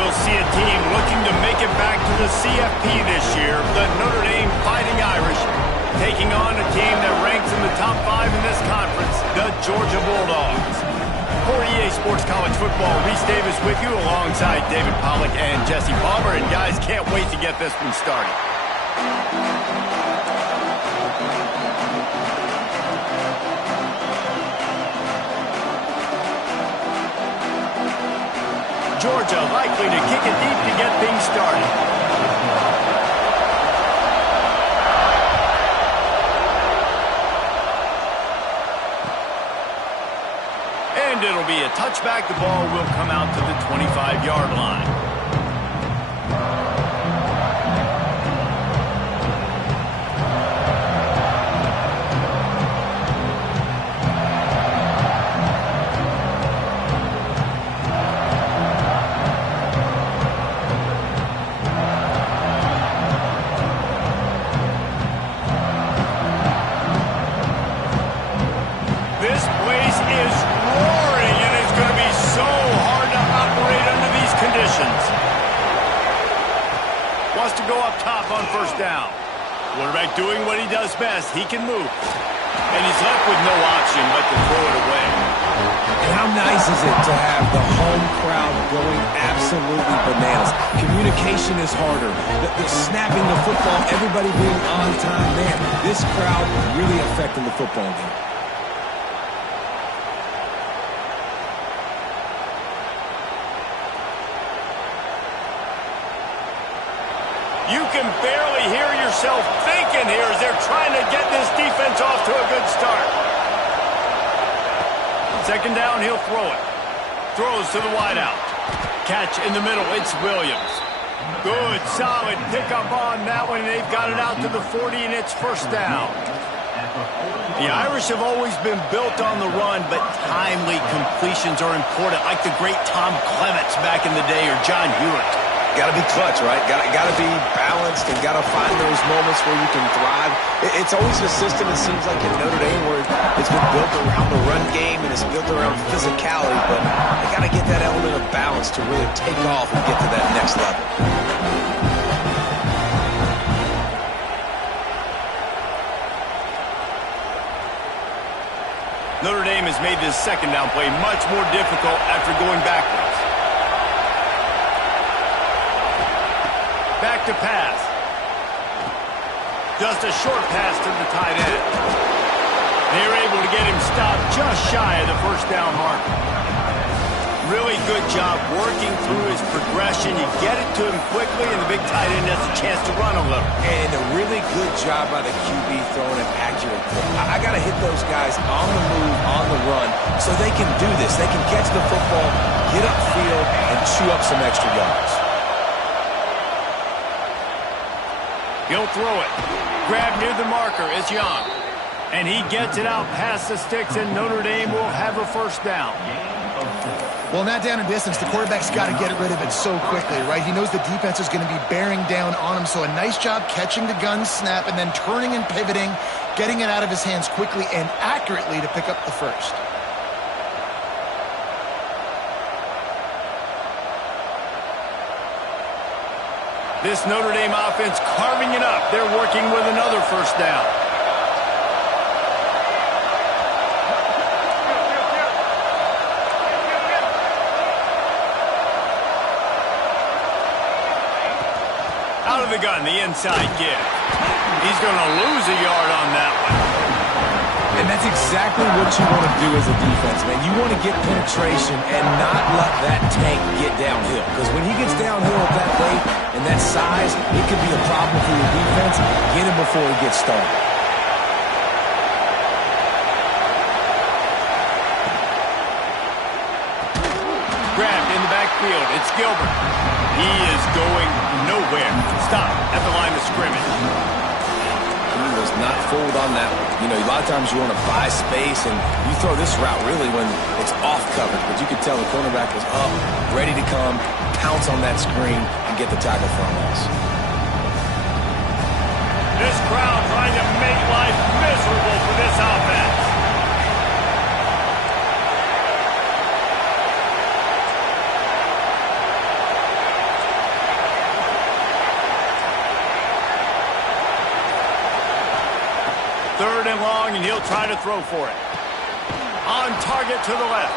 we'll see a team looking to make it back to the CFP this year, the Notre Dame Fighting Irish, taking on a team that ranks in the top 5 in this conference, the Georgia Bulldogs. For EA Sports College Football, Reese Davis with you alongside David Pollack and Jesse Palmer. And guys, can't wait to get this one started. Georgia likely to kick it deep to get things started. And it'll be a touchback. The ball will come out to the 25-yard line. Wants to go up top on first down. Quarterback doing what he does best. He can move. And he's left with no option but to throw it away. And how nice is it to have the home crowd going absolutely bananas? Communication is harder. The snapping the football, everybody being on time. Man, this crowd really affecting the football game. You can barely hear yourself thinking here as they're trying to get this defense off to a good start. Second down, he'll throw it. Throws to the wideout. Catch in the middle, it's Williams. Good, solid pickup on that one. They've got it out to the 40, and it's first down. The Irish have always been built on the run, but timely completions are important, like the great Tom Clements back in the day or John Hewitt. Got to be clutch, right? Got to be balanced and got to find those moments where you can thrive. It's always a system, it seems like, in Notre Dame where it's been built around the run game and it's built around physicality, but they got to get that element of balance to really take off and get to that next level. Notre Dame has made this second down play much more difficult after going backwards. Back to pass. Just a short pass to the tight end. They're able to get him stopped just shy of the first down mark. Really good job working through his progression. You get it to him quickly, and the big tight end has a chance to run a little. And a really good job by the QB throwing an accurate throw. I got to hit those guys on the move, on the run, so they can do this. They can catch the football, get upfield, and chew up some extra yards. He'll throw it. Grab near the marker. It's Young. And he gets it out past the sticks, and Notre Dame will have a first down. Well, not down in distance. The quarterback's got to get rid of it so quickly, right? He knows the defense is going to be bearing down on him, so a nice job catching the gun snap and then turning and pivoting, getting it out of his hands quickly and accurately to pick up the first. This Notre Dame offense carving it up. They're working with another first down. Out of the gun, the inside give. He's going to lose a yard on that one. And that's exactly what you want to do as a defense, man. You want to get penetration and not let that tank get downhill. Because when he gets downhill at that rate and that size, it could be a problem for your defense. Get him before he gets started. Grabbed in the backfield. It's Gilbert. He is going nowhere. Stop at the line of scrimmage. He was not fooled on that one. You know, a lot of times you want to buy space, and you throw this route really when it's off coverage. But you could tell the cornerback was up, ready to come, pounce on that screen, and get the tackle from us. This crowd trying to make life miserable for this offense. and he'll try to throw for it. On target to the left.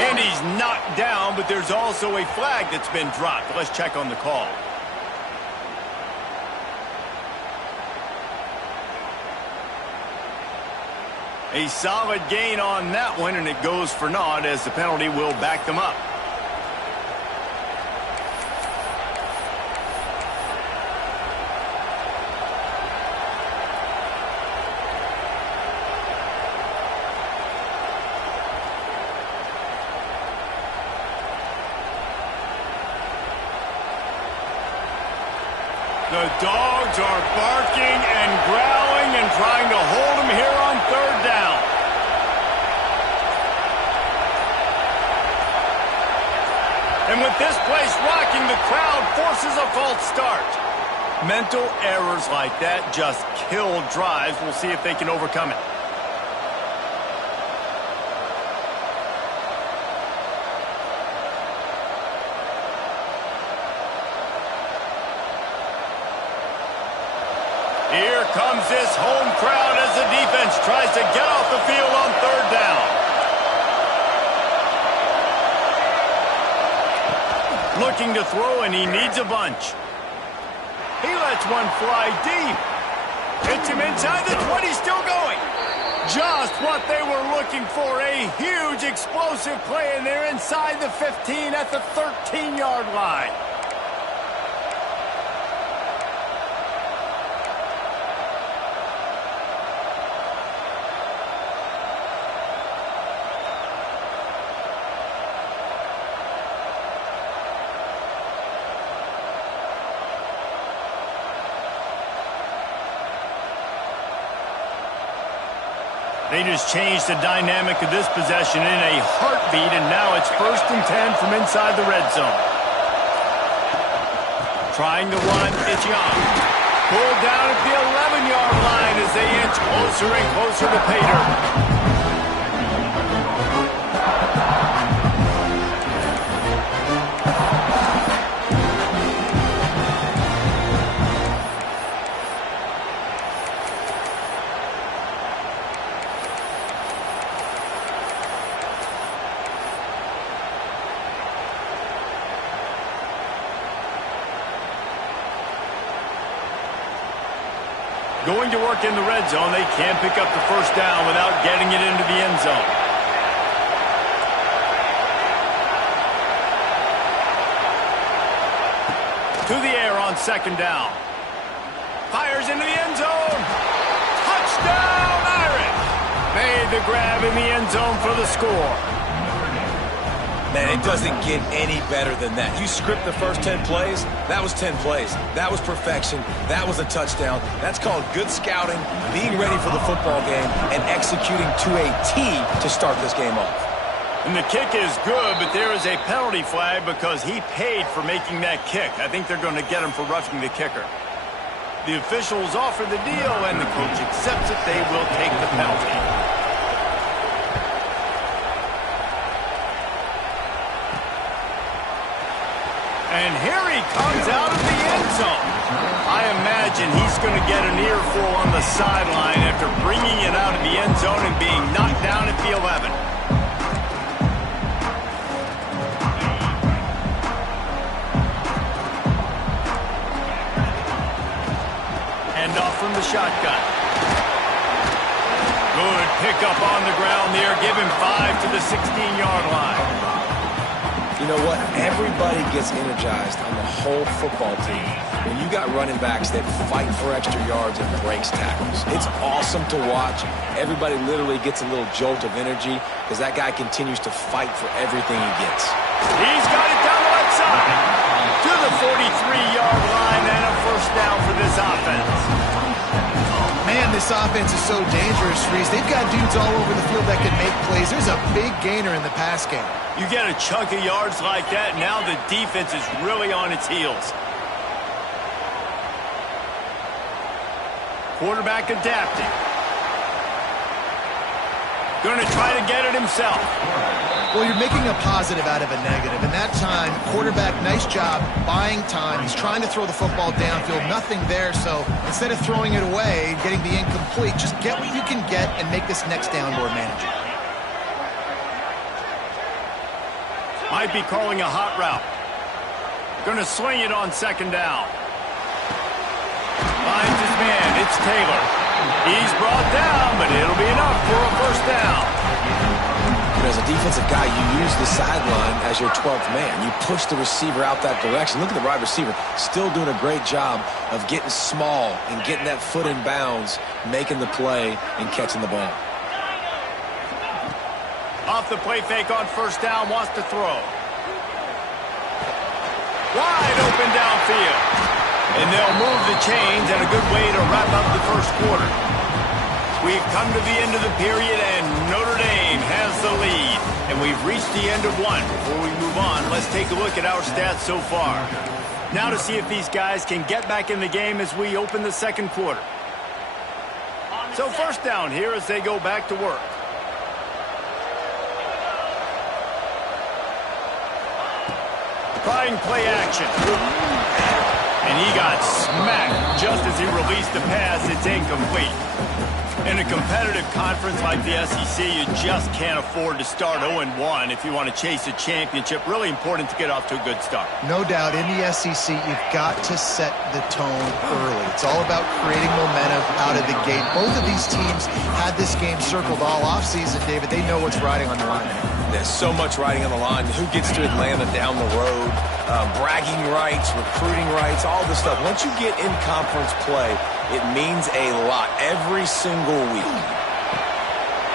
And he's knocked down, but there's also a flag that's been dropped. Let's check on the call. A solid gain on that one, and it goes for naught as the penalty will back them up. The Dogs are barking and growling and trying to hold him here on third down. And with this place rocking, the crowd forces a false start. Mental errors like that just kill drives. We'll see if they can overcome it. Here comes this home crowd as the defense tries to get off the field on third down. Looking to throw, and he needs a bunch. He lets one fly deep. Hits him inside the 20, still going. Just what they were looking for, a huge explosive play, and they're inside the 15 at the 13-yard line. They just changed the dynamic of this possession in a heartbeat, and now it's 1st and 10 from inside the red zone. Trying to run, it's Young. Pulled down at the 11-yard line as they inch closer and closer to pay dirt. Going to work in the red zone, they can't pick up the first down without getting it into the end zone. To the air on 2nd down. Fires into the end zone. Touchdown, Irish! Made the grab in the end zone for the score. Man, it doesn't get any better than that. You script the first 10 plays, that was 10 plays. That was perfection. That was a touchdown. That's called good scouting, being ready for the football game, and executing to a T to start this game off. And the kick is good, but there is a penalty flag because he paid for making that kick. I think they're going to get him for roughing the kicker. The officials offer the deal, and the coach accepts it. They will take the penalty. And here he comes out of the end zone. I imagine he's going to get an earful on the sideline after bringing it out of the end zone and being knocked down at the 11. Hand off from the shotgun. Good pickup on the ground there. Give him 5 to the 16-yard line. You know what? Everybody gets energized on the whole football team when you got running backs that fight for extra yards and breaks tackles. It's awesome to watch. Everybody literally gets a little jolt of energy because that guy continues to fight for everything he gets. He's got it down the left side to the 43-yard line, and a first down for this offense. Man, this offense is so dangerous, Reese. They've got dudes all over the field that can make plays. There's a big gainer in the pass game. You get a chunk of yards like that, now the defense is really on its heels. Quarterback adapting. Going to try to get it himself. Well, you're making a positive out of a negative. In that time, quarterback, nice job buying time. He's trying to throw the football downfield. Nothing there, so instead of throwing it away and getting the incomplete, just get what you can get and make this next down more manageable. Might be calling a hot route. Going to swing it on second down. Finds his man. It's Taylor. He's brought down, but it'll be enough for a first down. As a defensive guy, you use the sideline as your 12th man. You push the receiver out that direction. Look at the wide receiver, still doing a great job of getting small and getting that foot in bounds, making the play and catching the ball. Off the play fake on first down, wants to throw. Wide open downfield. And they'll move the chains, and a good way to wrap up the first quarter. We've come to the end of the period, and Notre Dame has the lead. And we've reached the end of one. Before we move on, let's take a look at our stats so far. Now to see if these guys can get back in the game as we open the second quarter. So first down here as they go back to work. Trying play action. And he got smacked just as he released the pass. It's incomplete. In a competitive conference like the SEC, you just can't afford to start 0-1 if you want to chase a championship. Really important to get off to a good start. No doubt, in the SEC, you've got to set the tone early. It's all about creating momentum out of the gate. Both of these teams had this game circled all offseason, David. They know what's riding on the line. There's so much riding on the line. Who gets to Atlanta down the road? Bragging rights, recruiting rights, all this stuff. Once you get in conference play, it means a lot every single week.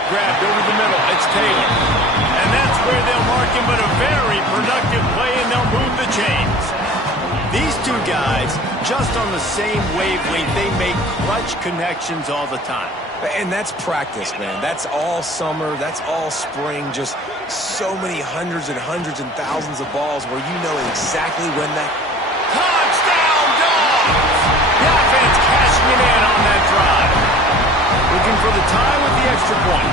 Grabbed over the middle. It's Taylor. And that's where they'll mark him, but a very productive play, and they'll move the chains. These two guys, just on the same wavelength, they make clutch connections all the time. And that's practice, man. That's all summer. That's all spring. Just so many hundreds and thousands of balls where you know exactly when that... Touchdown, Dogs! The offense cashing it in on that drive. Looking for the tie with the extra point.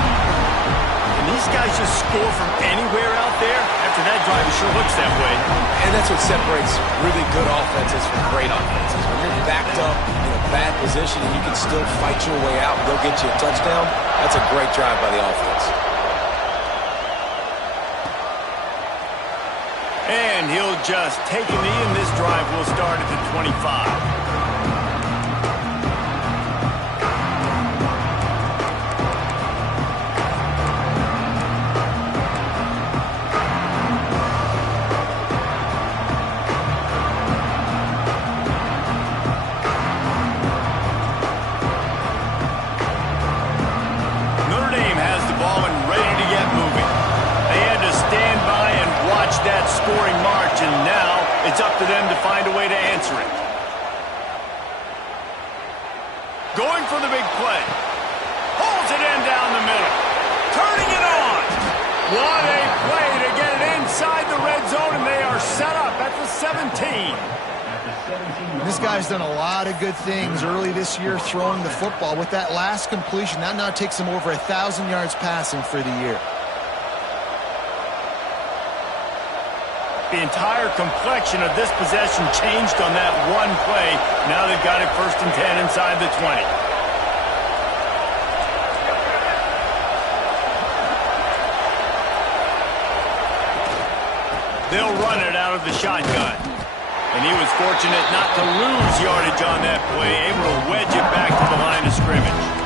And these guys just score from anywhere out there. After that drive, it sure looks that way. And that's what separates really good offenses from great offenses. When you're backed up in a bad position and you can still fight your way out and go get you a touchdown, that's a great drive by the offense. And he'll just take a knee, and this drive will start at the 25. That scoring march, and now it's up to them to find a way to answer it. Going for the big play. Holds it in down the middle. Turning it on. What a play to get it inside the red zone, and they are set up at the 17. This guy's done a lot of good things early this year throwing the football. With that last completion, that now takes him over 1,000 yards passing for the year. The entire complexion of this possession changed on that one play. Now they've got it 1st and 10 inside the 20. They'll run it out of the shotgun. And he was fortunate not to lose yardage on that play, able to wedge it back to the line of scrimmage.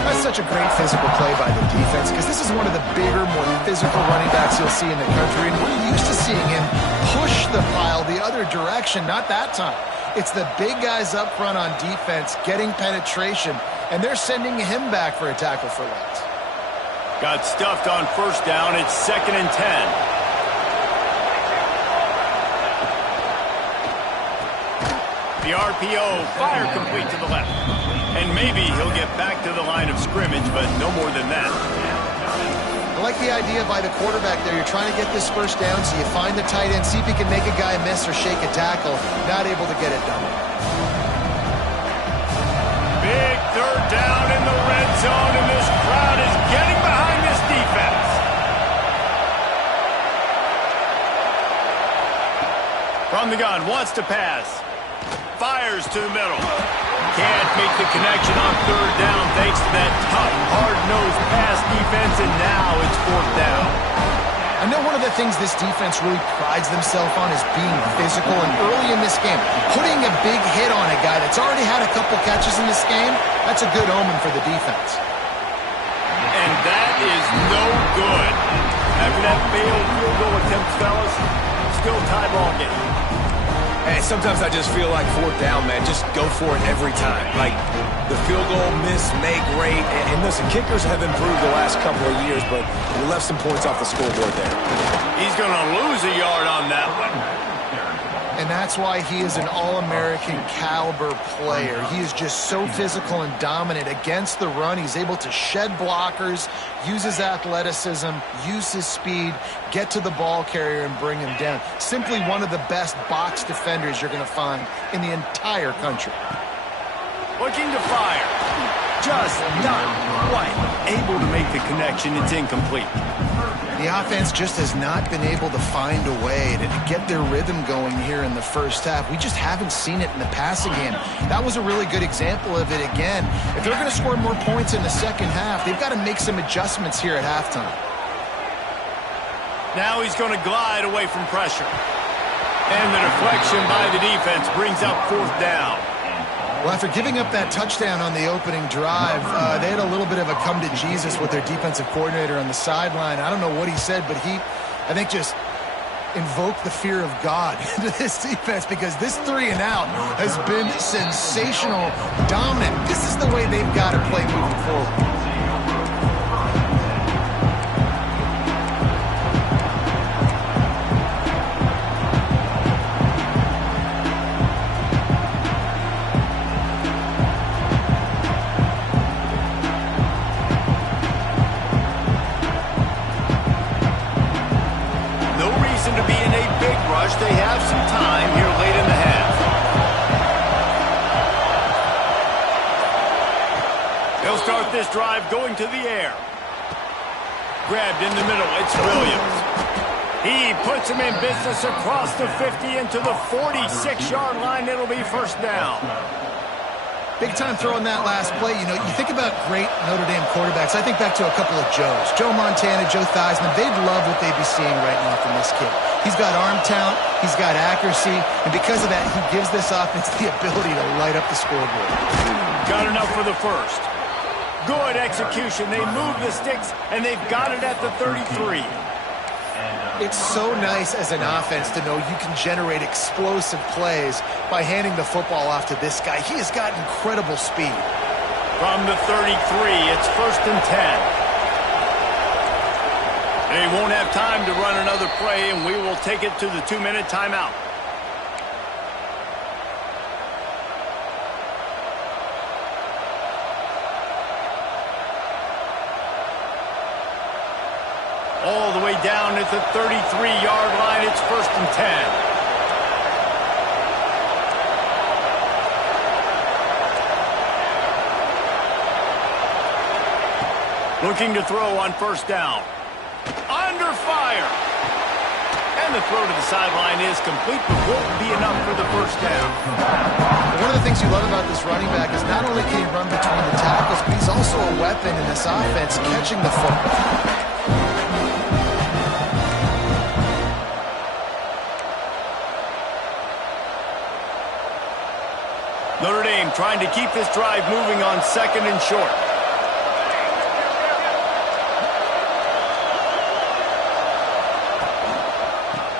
That's such a great physical play by the defense, because this is one of the bigger, more physical running backs you'll see in the country, and we're used to seeing him push the pile the other direction. Not that time. It's the big guys up front on defense getting penetration, and they're sending him back for a tackle for loss. Got stuffed on first down. It's 2nd and 10. The RPO, fire complete to the left. And maybe he'll get back to the line of scrimmage, but no more than that. I like the idea by the quarterback there. You're trying to get this first down, so you find the tight end, see if he can make a guy miss or shake a tackle. Not able to get it done. Big 3rd down in the red zone, and this crowd is getting behind this defense. From the gun, wants to pass. Fires to the middle. Can't make the connection on third down thanks to that tough, hard-nosed pass defense, and now it's fourth down. I know one of the things this defense really prides themselves on is being physical, and early in this game, putting a big hit on a guy that's already had a couple catches in this game, that's a good omen for the defense. And that is no good. After that failed field goal attempt, fellas, still tie ball game. Hey, sometimes I just feel like fourth down, man. Just go for it every time. Like, the field goal miss, make, rate. And listen, kickers have improved the last couple of years, but we left some points off the scoreboard there. He's going to lose a yard on that one. And that's why he is an All-American caliber player. He is just so physical and dominant against the run. He's able to shed blockers, use his athleticism, use his speed, get to the ball carrier and bring him down. Simply one of the best box defenders you're going to find in the entire country. Looking to fire. Just not quite able to make the connection. It's incomplete. The offense just has not been able to find a way to get their rhythm going here in the first half. We just haven't seen it in the passing game. That was a really good example of it again. If they're going to score more points in the second half, they've got to make some adjustments here at halftime. Now he's going to glide away from pressure. And the deflection by the defense brings up fourth down. Well, after giving up that touchdown on the opening drive, they had a little bit of a come to Jesus with their defensive coordinator on the sideline. I don't know what he said, but he, I think, just invoked the fear of God into this defense, because this 3 and out has been sensational, dominant. This is the way they've got to play moving forward. They have some time here late in the half. They'll start this drive going to the air. Grabbed in the middle, it's Williams. He puts him in business across the 50 into the 46-yard line. It'll be first down. Big time throw in that last play. You know, you think about great Notre Dame quarterbacks. I think back to a couple of Joes. Joe Montana, Joe Theismann. They'd love what they'd be seeing right now from this kid. He's got arm talent. He's got accuracy. And because of that, he gives this offense the ability to light up the scoreboard. Got enough for the first. Good execution. They move the sticks, and they've got it at the 33. It's so nice as an offense to know you can generate explosive plays by handing the football off to this guy. He has got incredible speed. From the 33, it's first and 10. They won't have time to run another play, and we will take it to the 2-minute timeout. All the way down at the 33-yard line, it's first and 10. Looking to throw on first down. Under fire. And the throw to the sideline is complete, but won't be enough for the first down. One of the things you love about this running back is not only can he run between the tackles, but he's also a weapon in this offense, catching the football. Notre Dame trying to keep this drive moving on second and short.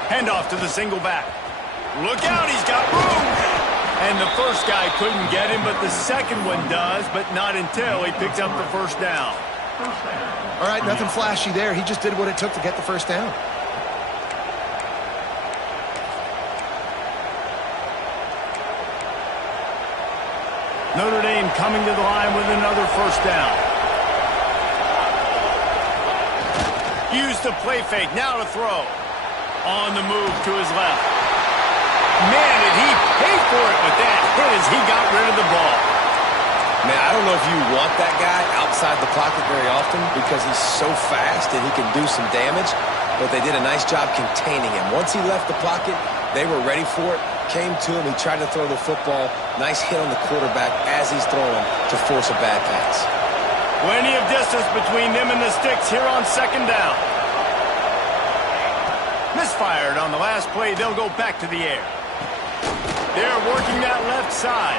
Handoff to the single back. Look out, he's got room. And the first guy couldn't get him, but the second one does, but not until he picks up the first down. All right, nothing flashy there. He just did what it took to get the first down. Notre Dame coming to the line with another first down. Used the play fake, now to throw. On the move to his left. Man, did he pay for it with that hit as he got rid of the ball. Man, I don't know if you want that guy outside the pocket very often because he's so fast and he can do some damage. but they did a nice job containing him. Once he left the pocket, they were ready for it. Came to him, he tried to throw the football. Nice hit on the quarterback as he's throwing to force a bad pass. Plenty of distance between them and the sticks here on second down. Misfired on the last play. They'll go back to the air. They're working that left side.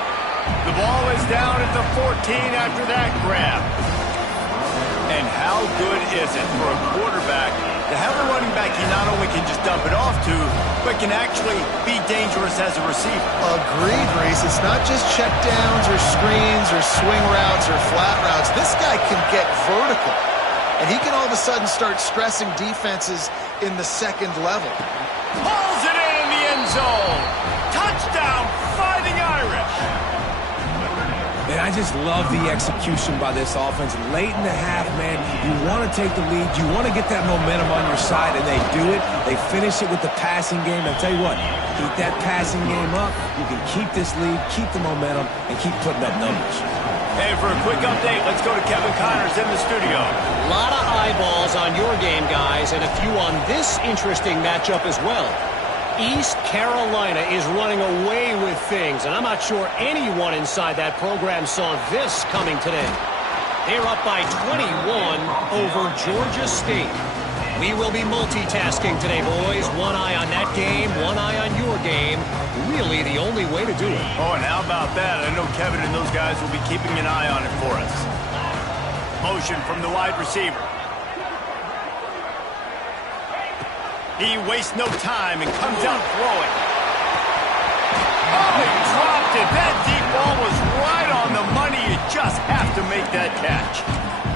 The ball is down at the 14 after that grab. And how good is it for a quarterback to have a running back he not only can just dump it off to, but can actually be dangerous as a receiver? Agreed, Reese. It's not just check downs or screens or swing routes or flat routes. This guy can get vertical. And he can all of a sudden start stressing defenses in the second level. Pulls it in the end zone. Touchdown, Fighting Irish. And I just love the execution by this offense. Late in the half, man, you want to take the lead. You want to get that momentum on your side, and they do it. They finish it with the passing game. I tell you what, keep that passing game up. You can keep this lead, keep the momentum, and keep putting up numbers. Hey, for a quick update, let's go to Kevin Connors in the studio. A lot of eyeballs on your game, guys, and a few on this interesting matchup as well. East Carolina is running away with things, and I'm not sure anyone inside that program saw this coming today. They're up by 21 over Georgia State. We will be multitasking today, boys. One eye on that game, one eye on your game. Really the only way to do it. Oh, and how about that? I know Kevin and those guys will be keeping an eye on it for us. Motion from the wide receiver. He wastes no time and comes out throwing. Oh, he dropped it. That deep ball was right on the money. You just have to make that catch.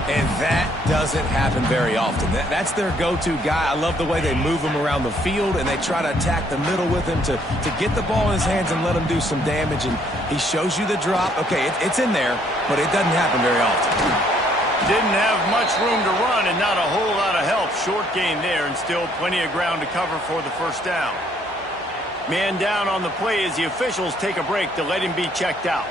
And that doesn't happen very often. That's their go-to guy. I love the way they move him around the field, and they try to attack the middle with him to get the ball in his hands and let him do some damage. And he shows you the drop. Okay, it's in there, but it doesn't happen very often. Didn't have much room to run and not a whole lot of help. Short gain there and still plenty of ground to cover for the first down. Man down on the play as the officials take a break to let him be checked out.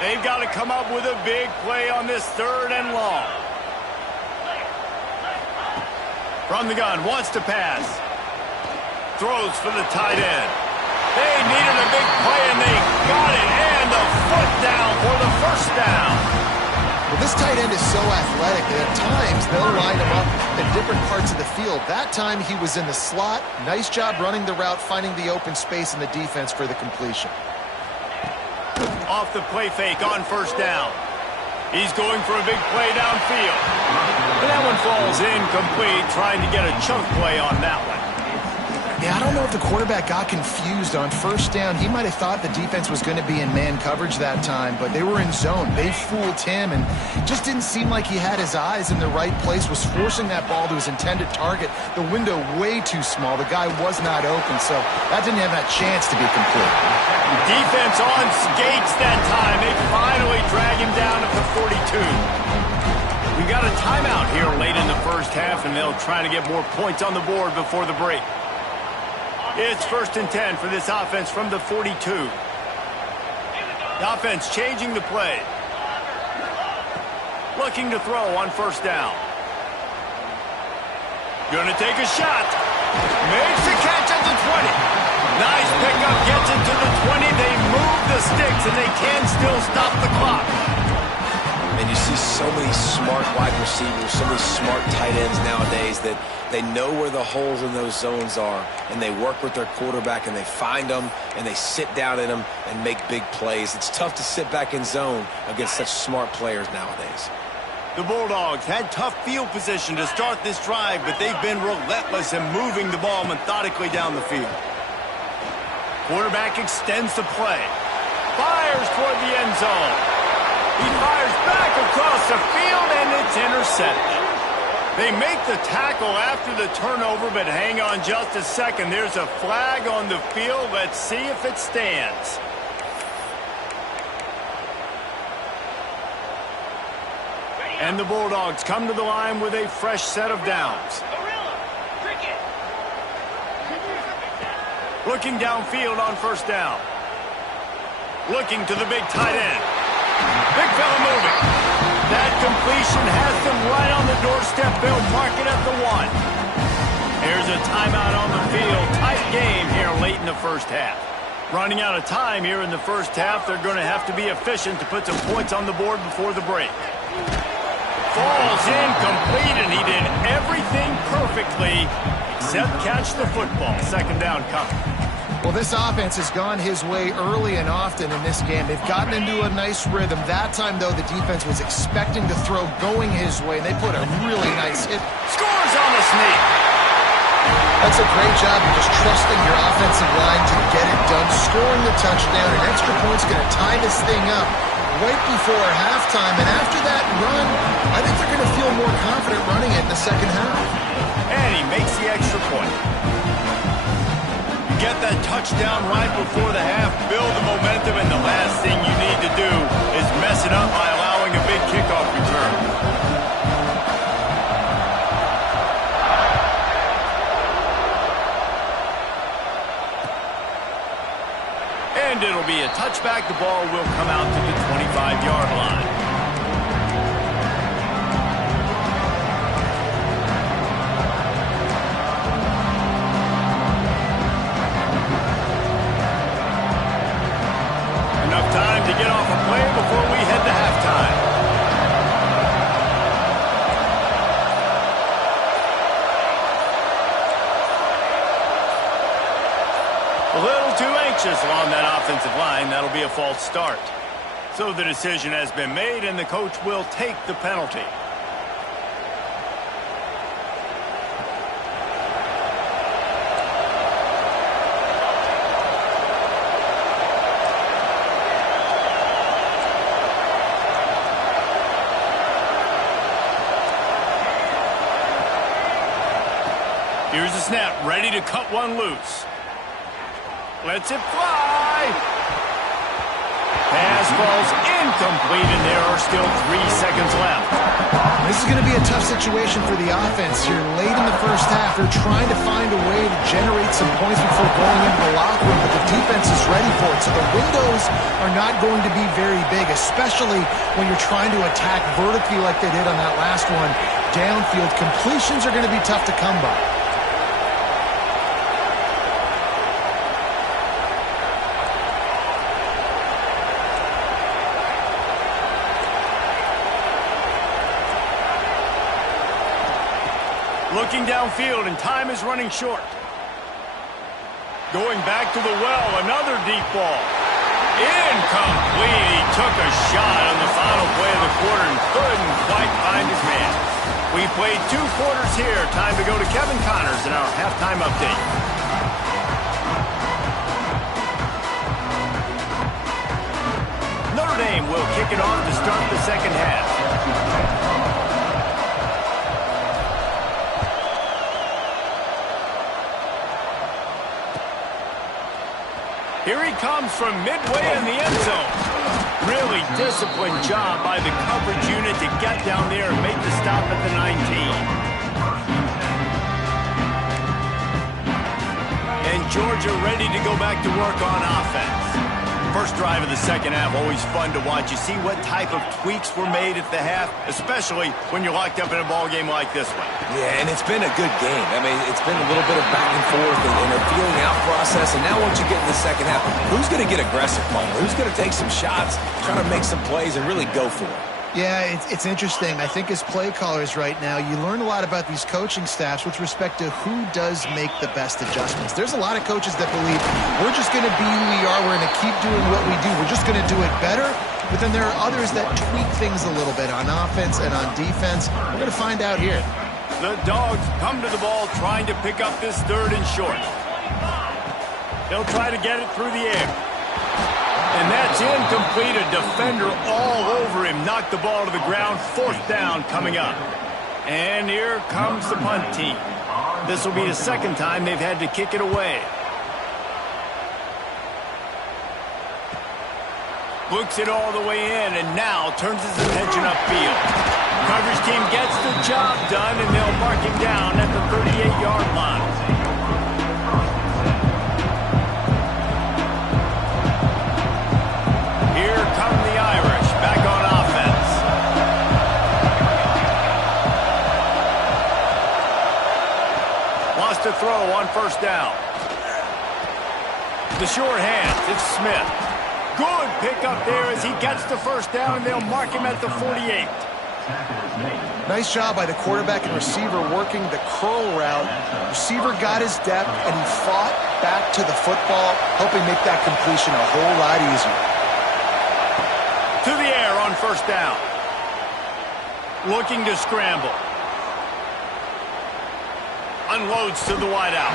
They've got to come up with a big play on this third and long. From the gun, wants to pass. Throws for the tight end. They needed a big play, and they got it. And a foot down for the first down. Well, this tight end is so athletic that at times they'll line him up in different parts of the field. That time he was in the slot. Nice job running the route, finding the open space in the defense for the completion. Off the play fake on first down. He's going for a big play downfield. And that one falls incomplete, trying to get a chunk play on that one. Yeah, I don't know if the quarterback got confused on first down. He might have thought the defense was going to be in man coverage that time, but they were in zone. They fooled him, and just didn't seem like he had his eyes in the right place, was forcing that ball to his intended target. The window way too small. The guy was not open, so that didn't have that chance to be complete. Defense on skates that time. They finally drag him down at the 42. We got a timeout here late in the first half, and they'll try to get more points on the board before the break. It's 1st and 10 for this offense from the 42. The offense changing the play. Looking to throw on first down. Gonna take a shot. Makes the catch at the 20. Nice pickup, gets it to the 20. They move the sticks, and they can still stop the clock. And you see so many smart wide receivers, so many smart tight ends nowadays that they know where the holes in those zones are, and they work with their quarterback, and they find them, and they sit down in them and make big plays. It's tough to sit back in zone against such smart players nowadays. The Bulldogs had tough field position to start this drive, but they've been relentless in moving the ball methodically down the field. Quarterback extends the play. Fires toward the end zone. He fires back across the field, and it's intercepted. They make the tackle after the turnover, but hang on just a second. There's a flag on the field. Let's see if it stands. And the Bulldogs come to the line with a fresh set of downs. Looking downfield on first down. Looking to the big tight end. Big fella moving. That completion has them right on the doorstep. They'll mark it at the 1. Here's a timeout on the field. Tight game here late in the first half. Running out of time here in the first half. They're going to have to be efficient to put some points on the board before the break. Falls incomplete, and he did everything perfectly except catch the football. Second down coming. Well, this offense has gone his way early and often in this game. They've gotten into a nice rhythm. That time, though, the defense was expecting to throw going his way. They put a really nice hit. Scores on the sneak. That's a great job of just trusting your offensive line to get it done, scoring the touchdown. An extra point's going to tie this thing up right before halftime. And after that run, I think they're going to feel more confident running it in the second half. And he makes the extra point. Get that touchdown right before the half, build the momentum, and the last thing you need to do is mess it up by allowing a big kickoff return. And it'll be a touchback. The ball will come out to the 25-yard line. Time to get off a play before we head to halftime. A little too anxious along that offensive line. That'll be a false start. So the decision has been made, and the coach will take the penalty. Here's the snap, ready to cut one loose. Lets it fly. Pass falls incomplete, and there are still 3 seconds left. This is going to be a tough situation for the offense here. Late in the first half, they're trying to find a way to generate some points before going into the locker room, but the defense is ready for it. So the windows are not going to be very big, especially when you're trying to attack vertically like they did on that last one. Downfield completions are going to be tough to come by. Looking downfield, and time is running short. Going back to the well, another deep ball. Incomplete. He took a shot on the final play of the quarter and couldn't quite find his man. We played 2 quarters here. Time to go to Kevin Connors in our halftime update. Notre Dame will kick it off to start the second half. Here he comes from midway in the end zone. Really disciplined job by the coverage unit to get down there and make the stop at the 19. And Georgia ready to go back to work on offense. First drive of the second half, always fun to watch. You see what type of tweaks were made at the half, especially when you're locked up in a ball game like this one. Yeah, and it's been a good game. I mean, it's been a little bit of back and forth and a feeling out process. And now once you get in the second half, who's going to get aggressive, Palmer? Who's going to take some shots, try to make some plays, and really go for it? Yeah, it's interesting. I think as play callers right now, you learn a lot about these coaching staffs with respect to who does make the best adjustments. There's a lot of coaches that believe we're just going to be who we are. We're going to keep doing what we do. We're just going to do it better. But then there are others that tweak things a little bit on offense and on defense. We're going to find out here. The Dogs come to the ball trying to pick up this third and short. They'll try to get it through the air. And that's incomplete. A defender all over him. Knocked the ball to the ground. Fourth down coming up. And here comes the punt team. This will be the second time they've had to kick it away. Books it all the way in and now turns his attention upfield. Coverage team gets the job done, and they'll mark him down at the 38-yard line. Here come the Irish back on offense. to throw on first down. The short hands, it's Smith. Good pickup there as he gets the first down, and they'll mark him at the 48. Nice job by the quarterback and receiver working the curl route. Receiver got his depth, and he fought back to the football, helping make that completion a whole lot easier. To the air on first down. Looking to scramble. Unloads to the wideout.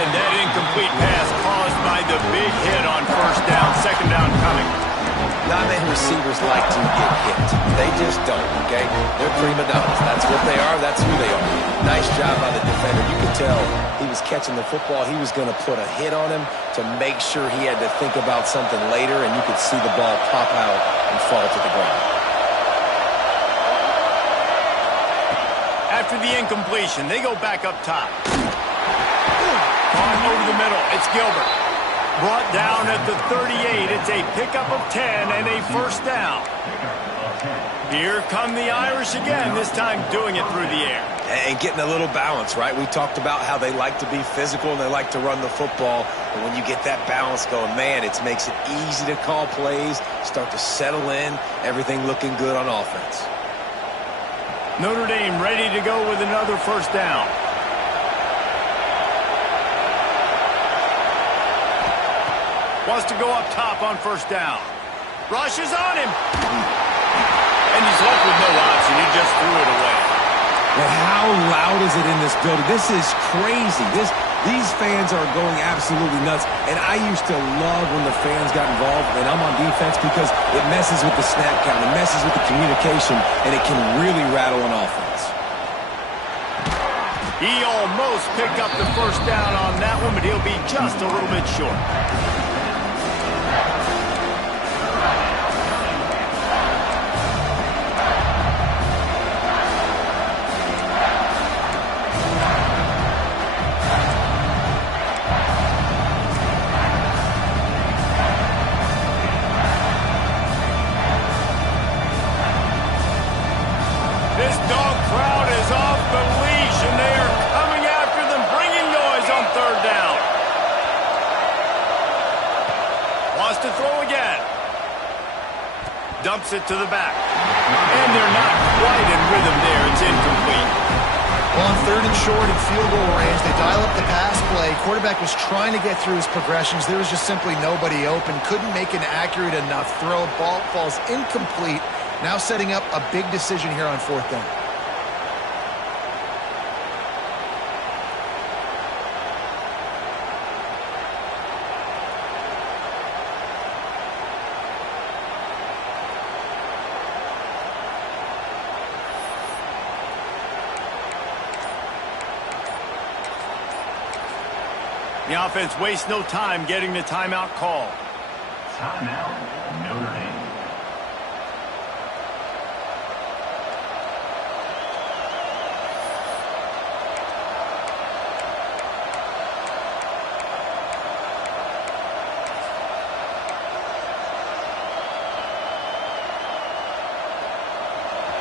And that incomplete pass caused by the big hit on first down. Second down coming. Not many receivers like to get hit. They just don't, okay? They're prima donnas. That's what they are. That's who they are. Nice job by the defender. You could tell he was catching the football. He was going to put a hit on him to make sure he had to think about something later, and you could see the ball pop out and fall to the ground. After the incompletion, they go back up top. On over the middle, it's Gilbert. Brought down at the 38. It's a pickup of 10 and a first down. Here come the Irish again, this time doing it through the air. And getting a little balance, right? We talked about how they like to be physical and they like to run the football. But when you get that balance going, man, it makes it easy to call plays, start to settle in, everything looking good on offense. Notre Dame ready to go with another first down. Wants to go up top on first down. Rush is on him. And he's left with no option. He just threw it away. But how loud is it in this building? This is crazy. These fans are going absolutely nuts. And I used to love when the fans got involved when I'm on defense because it messes with the snap count. It messes with the communication, and it can really rattle an offense. He almost picked up the first down on that one, but he'll be just a little bit short. This dog crowd is off the leash, and they are coming after them, bringing noise on third down. Wants to throw again. Dumps it to the back. And they're not quite in rhythm there. It's incomplete. Well, on third and short and field goal range, they dial up the pass play. Quarterback was trying to get through his progressions. There was just simply nobody open. Couldn't make an accurate enough throw. Ball falls incomplete. Now setting up a big decision here on fourth down. The offense wastes no time getting the timeout call. Timeout, Notre Dame.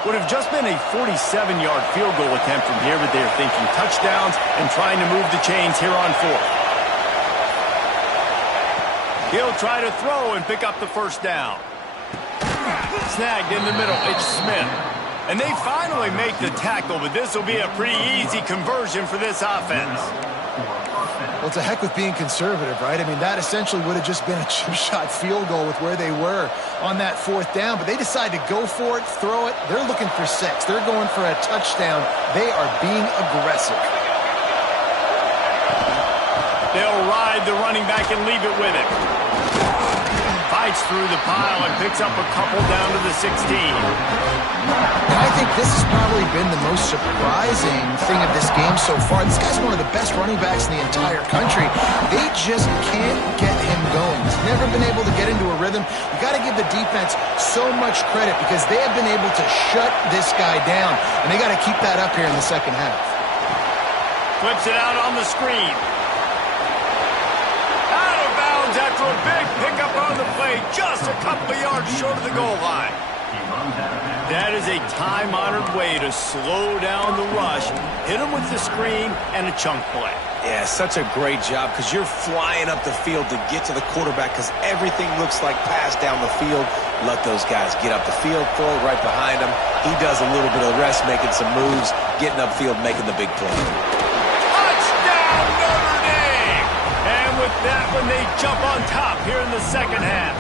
Would have just been a 47-yard field goal attempt from here, but they're thinking touchdowns and trying to move the chains here on fourth. He'll try to throw and pick up the first down. Snagged in the middle, it's Smith. And they finally make the tackle, but this will be a pretty easy conversion for this offense. Well, it's a heck with being conservative, right? I mean, that essentially would have just been a chip shot field goal with where they were on that fourth down. But they decide to go for it, throw it. They're looking for 6. They're going for a touchdown. They are being aggressive. They'll ride the running back and leave it with him. Fights through the pile and picks up a couple down to the 16. And I think this has probably been the most surprising thing of this game so far. This guy's one of the best running backs in the entire country. They just can't get him going. He's never been able to get into a rhythm. You got to give the defense so much credit because they have been able to shut this guy down. And they got to keep that up here in the second half. Flips it out on the screen. After a big pickup on the play, just a couple of yards short of the goal line. That is a time-honored way to slow down the rush hit him with the screen and a chunk play. Yeah, such a great job because you're flying up the field to get to the quarterback because everything looks like pass down the field. Let those guys get up the field, throw it right behind him. He does a little bit of the rest, making some moves, getting upfield, making the big play. Touchdown, Notre Dame! And with that one, they jump on top here in the second half.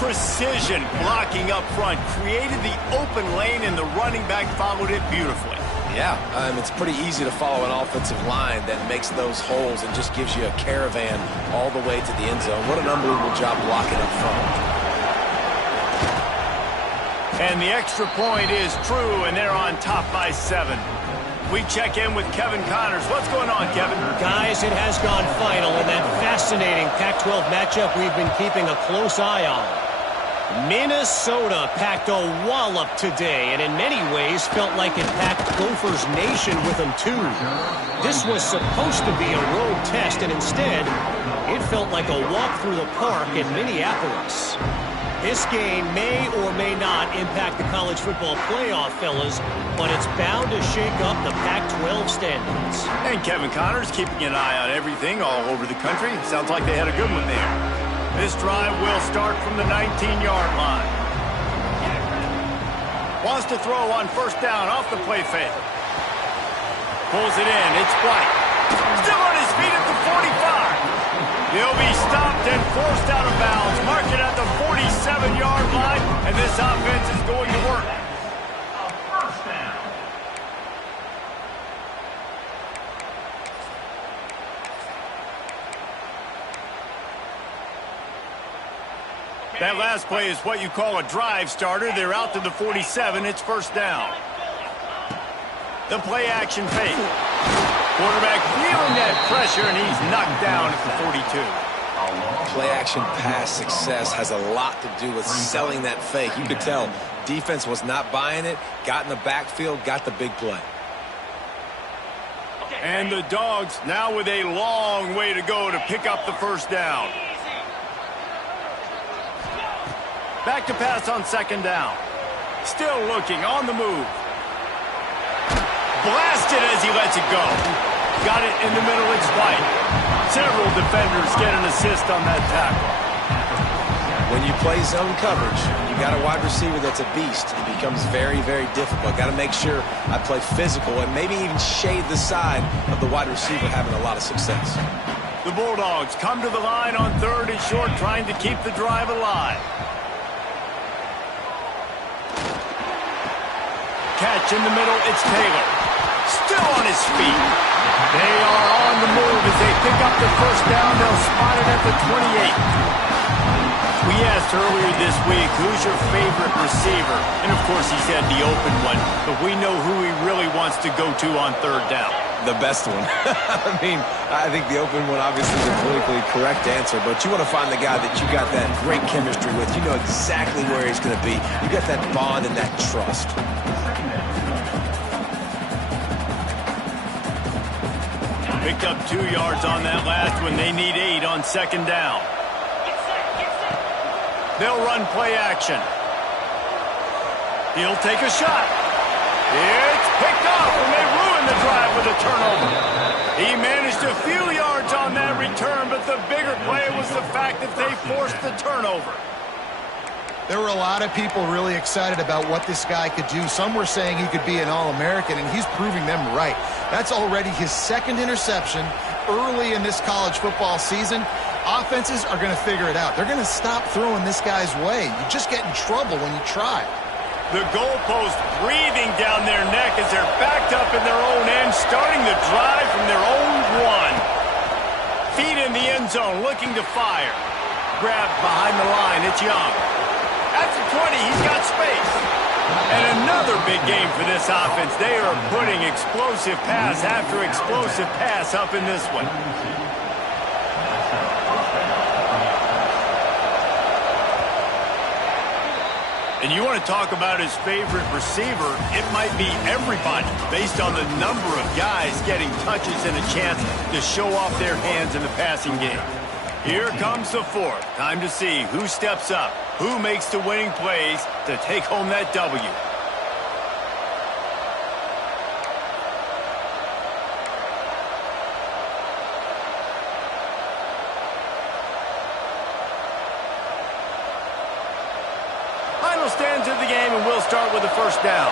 Precision blocking up front, created the open lane, and the running back followed it beautifully. Yeah, it's pretty easy to follow an offensive line that makes those holes and just gives you a caravan all the way to the end zone. What an unbelievable job blocking up front. And the extra point is true, and they're on top by 7. We check in with Kevin Connors. What's going on, Kevin? Guys, it has gone final in that fascinating Pac-12 matchup we've been keeping a close eye on. Minnesota packed a wallop today, and in many ways felt like it packed Gophers Nation with them too. This was supposed to be a road test, and instead, it felt like a walk through the park in Minneapolis. This game may or may not impact the college football playoff, fellas, but it's bound to shake up the Pac-12 standings. And Kevin Connors keeping an eye on everything all over the country. Sounds like they had a good one there. This drive will start from the 19-yard line. Wants to throw on first down off the play fake. Pulls it in. It's White. Still on his feet at the 45. He'll be stopped and forced out of bounds. Mark it at the 47-yard line, and this offense is going to work. That last play is what you call a drive starter. They're out to the 47. It's first down. The play action fake. Quarterback feeling that pressure, and he's knocked down at the 42. Play action pass success has a lot to do with selling that fake. You could tell defense was not buying it, got in the backfield, got the big play. And the Dogs now with a long way to go to pick up the first down. Back to pass on second down. Still looking, on the move. Blasted as he lets it go. Got it in the middle, it's White. Several defenders get an assist on that tackle. When you play zone coverage, you got a wide receiver that's a beast. It becomes very, very difficult. Got to make sure I play physical and maybe even shade the side of the wide receiver having a lot of success. The Bulldogs come to the line on third and short, trying to keep the drive alive. Catch in the middle, it's Taylor. Still on his feet. They are on the move as they pick up the first down. They'll spot it at the 28. We asked earlier this week, who's your favorite receiver? And of course he said the open one, but we know who he really wants to go to on third down. The best one. I think the open one obviously is a politically correct answer, but you want to find the guy that you got that great chemistry with. You know exactly where he's going to be. You got that bond and that trust. Picked up 2 yards on that last one. They need 8 on second down. They'll run play action. He'll take a shot. It's picked off, and they ruin the drive with a turnover. He managed a few yards on that return, but the bigger play was the fact that they forced the turnover. There were a lot of people really excited about what this guy could do. Some were saying he could be an All-American, and he's proving them right. That's already his second interception early in this college football season. Offenses are going to figure it out. They're going to stop throwing this guy's way. You just get in trouble when you try. The goalpost breathing down their neck as they're backed up in their own end, starting the drive from their own 1. Feet in the end zone, looking to fire. Grabbed behind the line, it's Young. At the 20, he's got space. And another big game for this offense. They are putting explosive pass after explosive pass up in this one. And you want to talk about his favorite receiver, it might be everybody based on the number of guys getting touches and a chance to show off their hands in the passing game. Here comes the fourth. Time to see who steps up, who makes the winning plays to take home that W. start with a first down.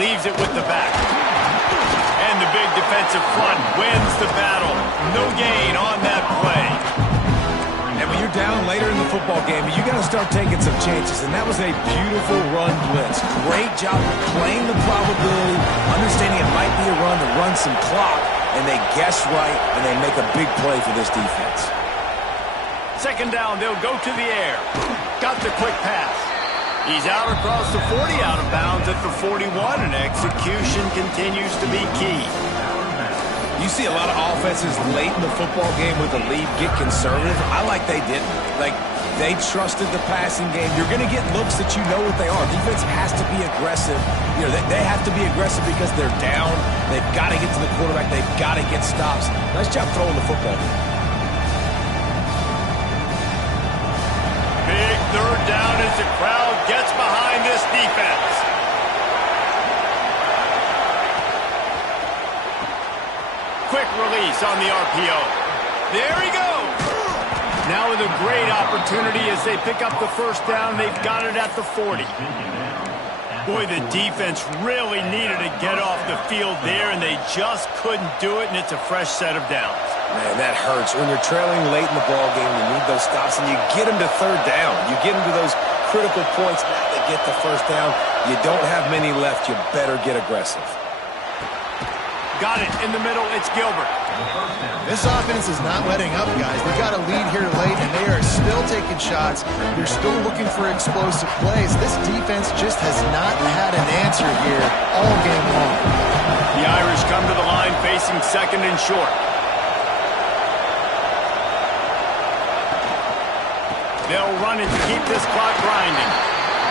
Leaves it with the back. And the big defensive front wins the battle. No gain on that play. And when you're down later in the football game, you got to start taking some chances. And that was a beautiful run blitz. Great job of playing the probability, understanding it might be a run to run some clock, and they guess right, and they make a big play for this defense. Second down, they'll go to the air. Got the quick pass. He's out across the 40, out of bounds at the 41, and execution continues to be key. You see a lot of offenses late in the football game with the lead get conservative. I like they didn't. Like, they trusted the passing game. You're going to get looks that you know what they are. Defense has to be aggressive. You know, they have to be aggressive because they're down. They've got to get to the quarterback. They've got to get stops. Nice job throwing the football. Big third down as the crowd gets behind this defense. Quick release on the RPO. There he goes. Now with a great opportunity as they pick up the first down. They've got it at the 40. Boy, the defense really needed to get off the field there, and they just couldn't do it, and it's a fresh set of downs. Man, that hurts. When you're trailing late in the ball game, you need those stops, and you get them to third down. You get them to those critical points. Now they get the first down. You don't have many left. You better get aggressive. Got it in the middle. It's Gilbert. This offense is not letting up, guys. They got a lead here late, and they are still taking shots. They're still looking for explosive plays. This defense just has not had an answer here all game long. The Irish come to the line facing second and short. They'll run it to keep this clock grinding.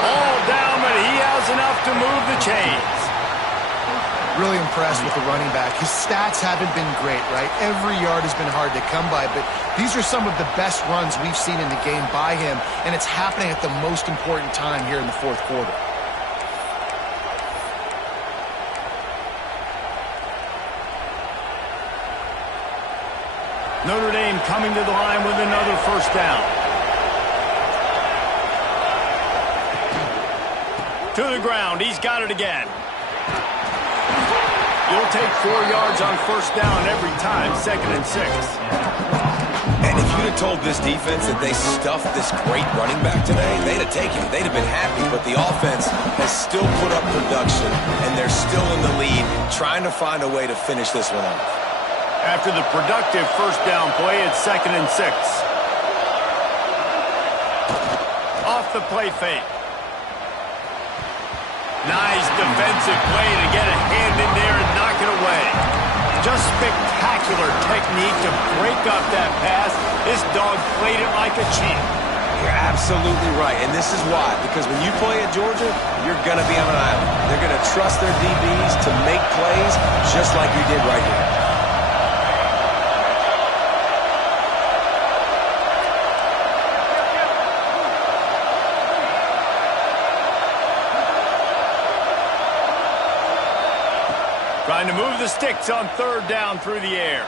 All down, but he has enough to move the chains. Really impressed with the running back. His stats haven't been great, right? Every yard has been hard to come by, but these are some of the best runs we've seen in the game by him, and it's happening at the most important time here in the fourth quarter. Notre Dame coming to the line with another first down. To the ground. He's got it again. You'll take 4 yards on first down every time, 2nd and 6. And if you'd have told this defense that they stuffed this great running back today, they'd have taken it. They'd have been happy. But the offense has still put up production, and they're still in the lead, trying to find a way to finish this one off. After the productive first down play, it's 2nd and 6. Off the play fake. Nice defensive play to get a hand in there and knock it away. Just spectacular technique to break up that pass. This dog played it like a champ. You're absolutely right, and this is why. Because when you play at Georgia, you're going to be on an island. They're going to trust their DBs to make plays just like you did right here. Trying to move the sticks on third down through the air.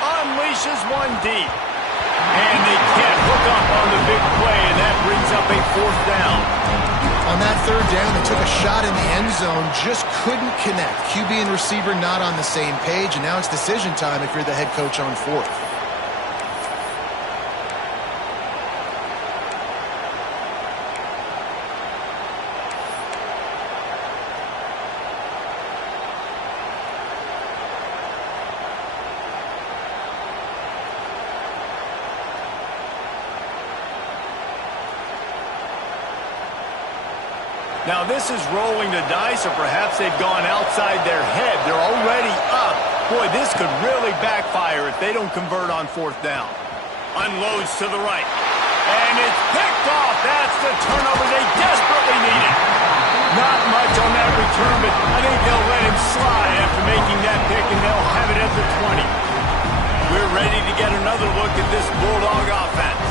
Unleashes one deep. And they can't hook up on the big play, and that brings up a fourth down. On that third down, they took a shot in the end zone, just couldn't connect. QB and receiver not on the same page, and now it's decision time if you're the head coach on fourth. Now this is rolling the dice, or perhaps they've gone outside their head. They're already up. Boy, this could really backfire if they don't convert on fourth down. Unloads to the right. And it's picked off. That's the turnover they desperately needed. Not much on that return, but I think they'll let him slide after making that pick, and they'll have it at the 20. We're ready to get another look at this Bulldog offense.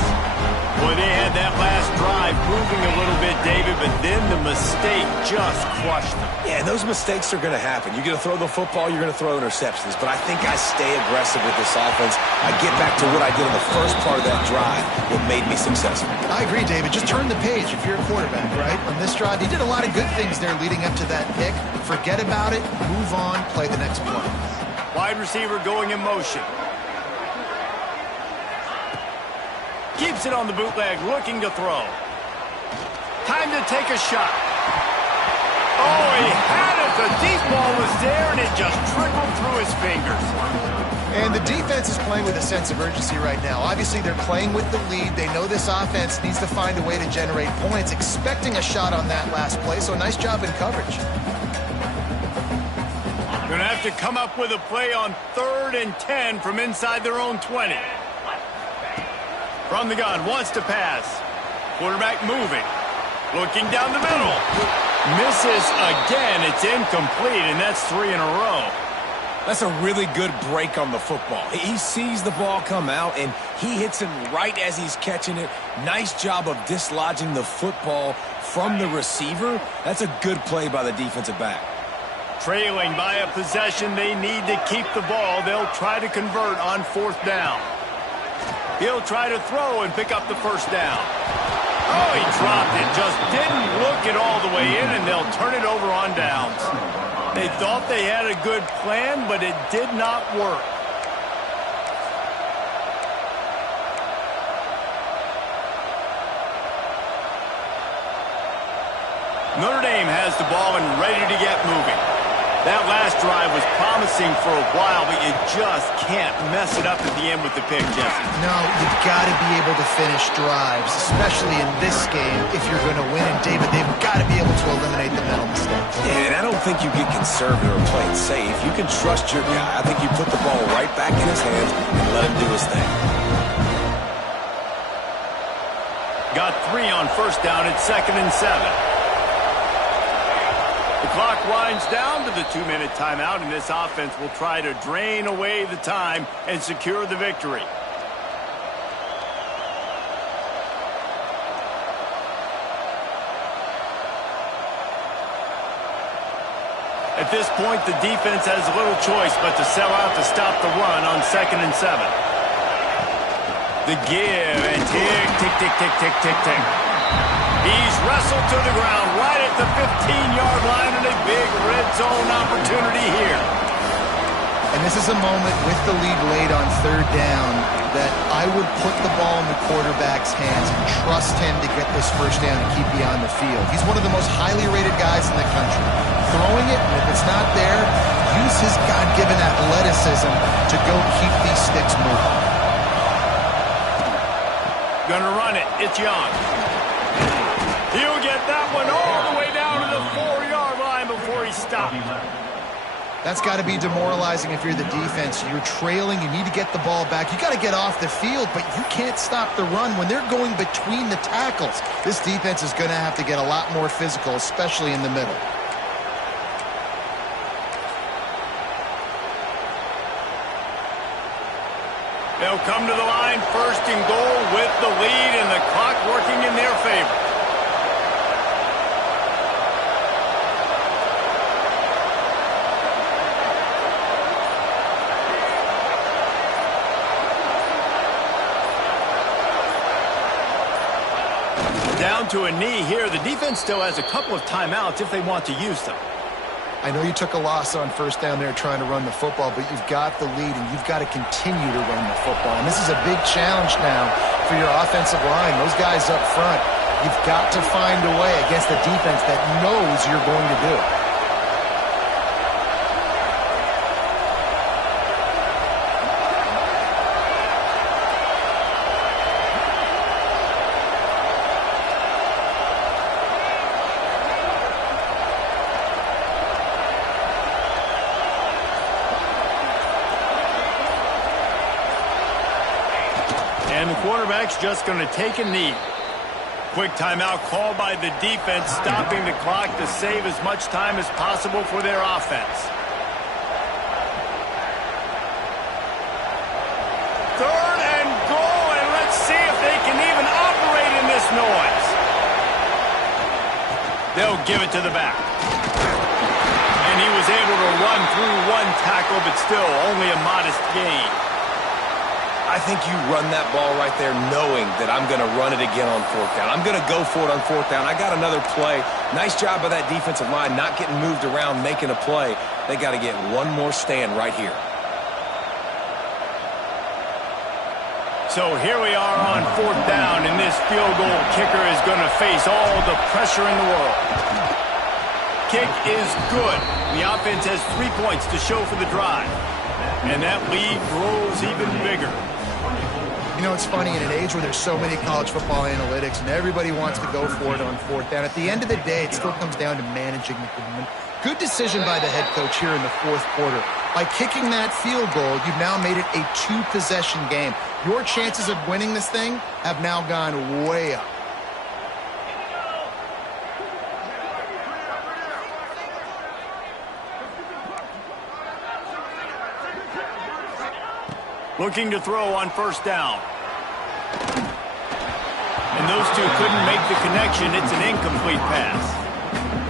Well, they had that last drive moving a little bit, David, but then the mistake just crushed them. Yeah, and those mistakes are going to happen. You're going to throw the football, you're going to throw interceptions. But I think I stay aggressive with this offense. I get back to what I did in the first part of that drive, what made me successful. I agree, David. Just turn the page if you're a quarterback, right? On this drive, you did a lot of good things there leading up to that pick. Forget about it, move on, play the next play. Wide receiver going in motion. Keeps it on the bootleg, looking to throw. Time to take a shot. Oh, he had it. The deep ball was there, and it just trickled through his fingers. And the defense is playing with a sense of urgency right now. Obviously, they're playing with the lead. They know this offense needs to find a way to generate points, expecting a shot on that last play, so nice job in coverage. Going to have to come up with a play on 3rd and 10 from inside their own 20. From the gun, wants to pass. Quarterback moving. Looking down the middle. Misses again. It's incomplete, and that's 3 in a row. That's a really good break on the football. He sees the ball come out, and he hits him right as he's catching it. Nice job of dislodging the football from the receiver. That's a good play by the defensive back. Trailing by a possession, they need to keep the ball. They'll try to convert on 4th down. He'll try to throw and pick up the first down. Oh, he dropped it. Just didn't look it all the way in, and they'll turn it over on downs. They thought they had a good plan, but it did not work. Notre Dame has the ball and ready to get moving. That last drive was promising for a while, but you just can't mess it up at the end with the pick, Jesse. No, you've got to be able to finish drives, especially in this game if you're going to win. And, David, they've got to be able to eliminate the mental mistakes. Yeah, and I don't think you get conservative or play it safe. You can trust your guy. I think you put the ball right back in his hands and let him do his thing. Got 3 on 1st down at 2nd and 7. The clock winds down to the 2-minute timeout, and this offense will try to drain away the time and secure the victory. At this point, the defense has little choice but to sell out to stop the run on 2nd and 7. The give, and tick, tick, tick, tick, tick, tick, tick. He's wrestled to the ground right at the 15-yard line, and a big red zone opportunity here. And this is a moment with the lead late on 3rd down that I would put the ball in the quarterback's hands and trust him to get this 1st down and keep you on the field. He's one of the most highly rated guys in the country. Throwing it, and if it's not there, use his God-given athleticism to go keep these sticks moving. Gonna run it. It's Young. He'll get that one all the way down to the 4-yard line before he stops. That's got to be demoralizing if you're the defense. You're trailing. You need to get the ball back. You got to get off the field, but you can't stop the run. When they're going between the tackles, this defense is going to have to get a lot more physical, especially in the middle. They'll come to the line, 1st and goal with the lead and the clock working in their favor. Down to a knee here. The defense still has a couple of timeouts if they want to use them. I know you took a loss on 1st down there trying to run the football, but you've got the lead, and you've got to continue to run the football. And this is a big challenge now for your offensive line. Those guys up front, you've got to find a way against the defense that knows you're going to do it. And the quarterback's just going to take a knee. Quick timeout called by the defense, stopping the clock to save as much time as possible for their offense. 3rd and goal, and let's see if they can even operate noise. They'll give it to the back. And he was able to run through one tackle, but still only a modest gain. I think you run that ball right there knowing that I'm going to run it again on fourth down. I'm going to go for it on fourth down. I got another play. Nice job by that defensive line, not getting moved around, making a play. They got to get one more stand right here. So here we are on fourth down, and this field goal kicker is going to face all the pressure in the world. Kick is good. The offense has 3 points to show for the drive. And that lead grows even bigger. You know, it's funny, in an age where there's so many college football analytics and everybody wants to go for it on fourth down, at the end of the day, it still comes down to managing the game. Good decision by the head coach here in the fourth quarter. By kicking that field goal, you've now made it a two-possession game. Your chances of winning this thing have now gone way up. Looking to throw on first down. And those two couldn't make the connection. It's an incomplete pass.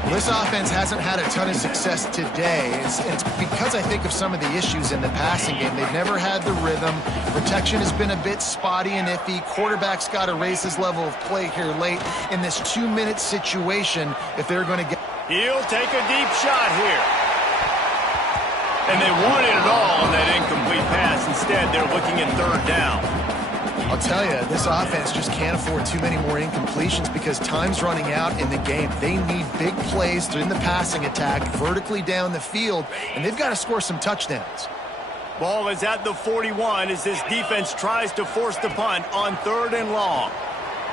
Well, this offense hasn't had a ton of success today. It's because I think of some of the issues in the passing game. They've never had the rhythm. Protection has been a bit spotty and iffy. Quarterback's got to raise his level of play here late in this 2-minute situation if they're going to get... He'll take a deep shot here. And they wanted it all on that incomplete pass. Instead, they're looking at third down. I'll tell you, this offense just can't afford too many more incompletions because time's running out in the game. They need big plays in the passing attack, vertically down the field, and they've got to score some touchdowns. Ball is at the 41 as this defense tries to force the punt on third and long.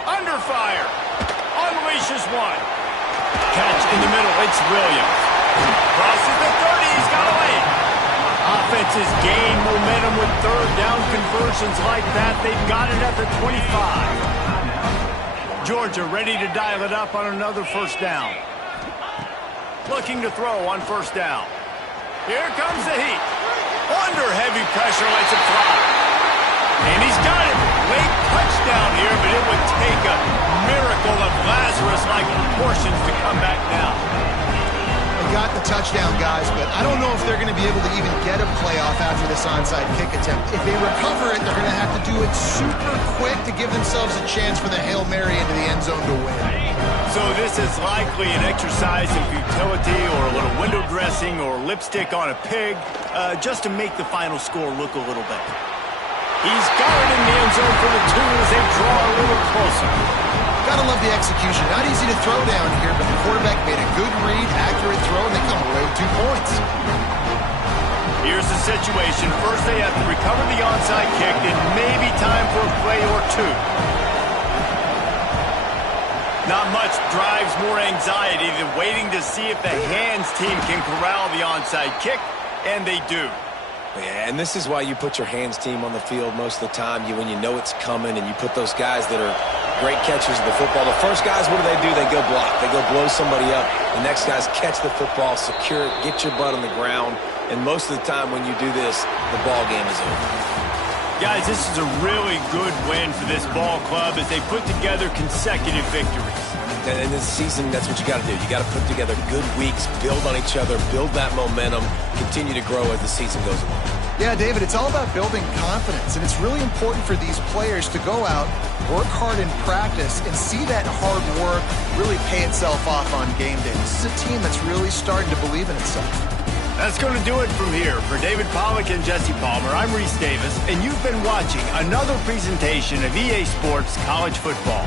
Under fire. Unleashes one. Catch in the middle. It's Williams. Crosses the 30. He's got away. Offenses gain momentum with third down conversions like that. They've got it at the 25. Georgia ready to dial it up on another first down. Looking to throw on first down. Here comes the heat. Under heavy pressure, lets it fly. And he's got it. Late touchdown here, but it would take a miracle of Lazarus-like proportions to come back down. Got the touchdown, guys, but I don't know if they're going to be able to even get a playoff after this onside kick attempt. If they recover it, they're going to have to do it super quick to give themselves a chance for the Hail Mary into the end zone to win. So this is likely an exercise in futility or a little window dressing or lipstick on a pig, just to make the final score look a little better. He's got it in the end zone for the two as they draw a little closer. Gotta love the execution. Not easy to throw down here, but the quarterback made a good read, accurate throw, and they come away with 2 points. Here's the situation. First, they have to recover the onside kick, and maybe time for a play or two. Not much drives more anxiety than waiting to see if the hands team can corral the onside kick, and they do. Yeah, and this is why you put your hands team on the field most of the time. When you know it's coming, and you put those guys that are great catchers of the football. The first guys, what do? They go block. They go blow somebody up. The next guys catch the football, secure it, get your butt on the ground. And most of the time when you do this, the ball game is over. Guys, this is a really good win for this ball club as they put together consecutive victories. And this season, that's what you got to do. You got to put together good weeks, build on each other, build that momentum, continue to grow as the season goes along. Yeah, David, it's all about building confidence, and it's really important for these players to go out, work hard in practice, and see that hard work really pay itself off on game day. This is a team that's really starting to believe in itself. That's going to do it from here. For David Pollack and Jesse Palmer, I'm Reese Davis, and you've been watching another presentation of EA Sports College Football.